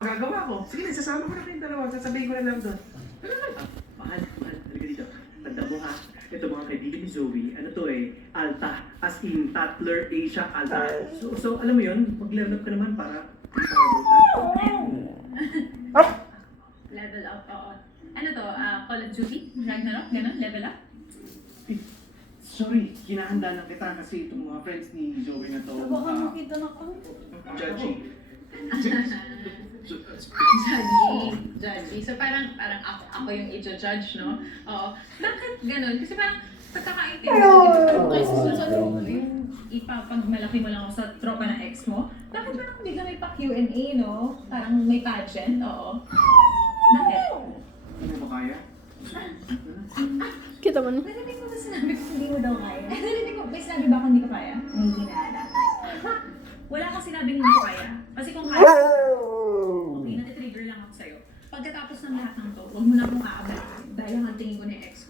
Magagawa ko. Sige na, sasama ko na kayong dalawa. Sasabihin ko na lang doon. Mahal, talaga dito. Tanda mo ha. Ito mga kaibigan ni Zoe, ano to Alta. As in, Tatler Asia Alta. So alam mo yun, mag-level up ka naman para Level up, oo. Ano to, Call of Duty? Ragnarok? Ganon? Level up? Sorry, kinahanda lang kita kasi itong mga friends ni Zoe na to. Baka makita na kami. Judgy. Judgy. So parang ako yung i-judge, no? Oo. Bakit ganon? Kasi parang pagkakaintindi ko kasi susunod yung ipapagmalaki mo lang ako sa tropa na ex mo. Bakit parang hindi ka may pa-Q&A, no? Parang may pageant, oo. Bakit? Ano ba kaya? Kita mo na. Narinig mo ba sinabi ko hindi mo daw kaya? Narinig mo, may sinabi ba akong hindi ko kaya? Hindi na. Wala kang sinabing hindi ko kaya. Kasi kung kaya, okay, natitrigger lang ako sa'yo. Pagkatapos ng lahat ng to, huwag mo na akong aabay. Dahil ang tingin ko ni ex ko.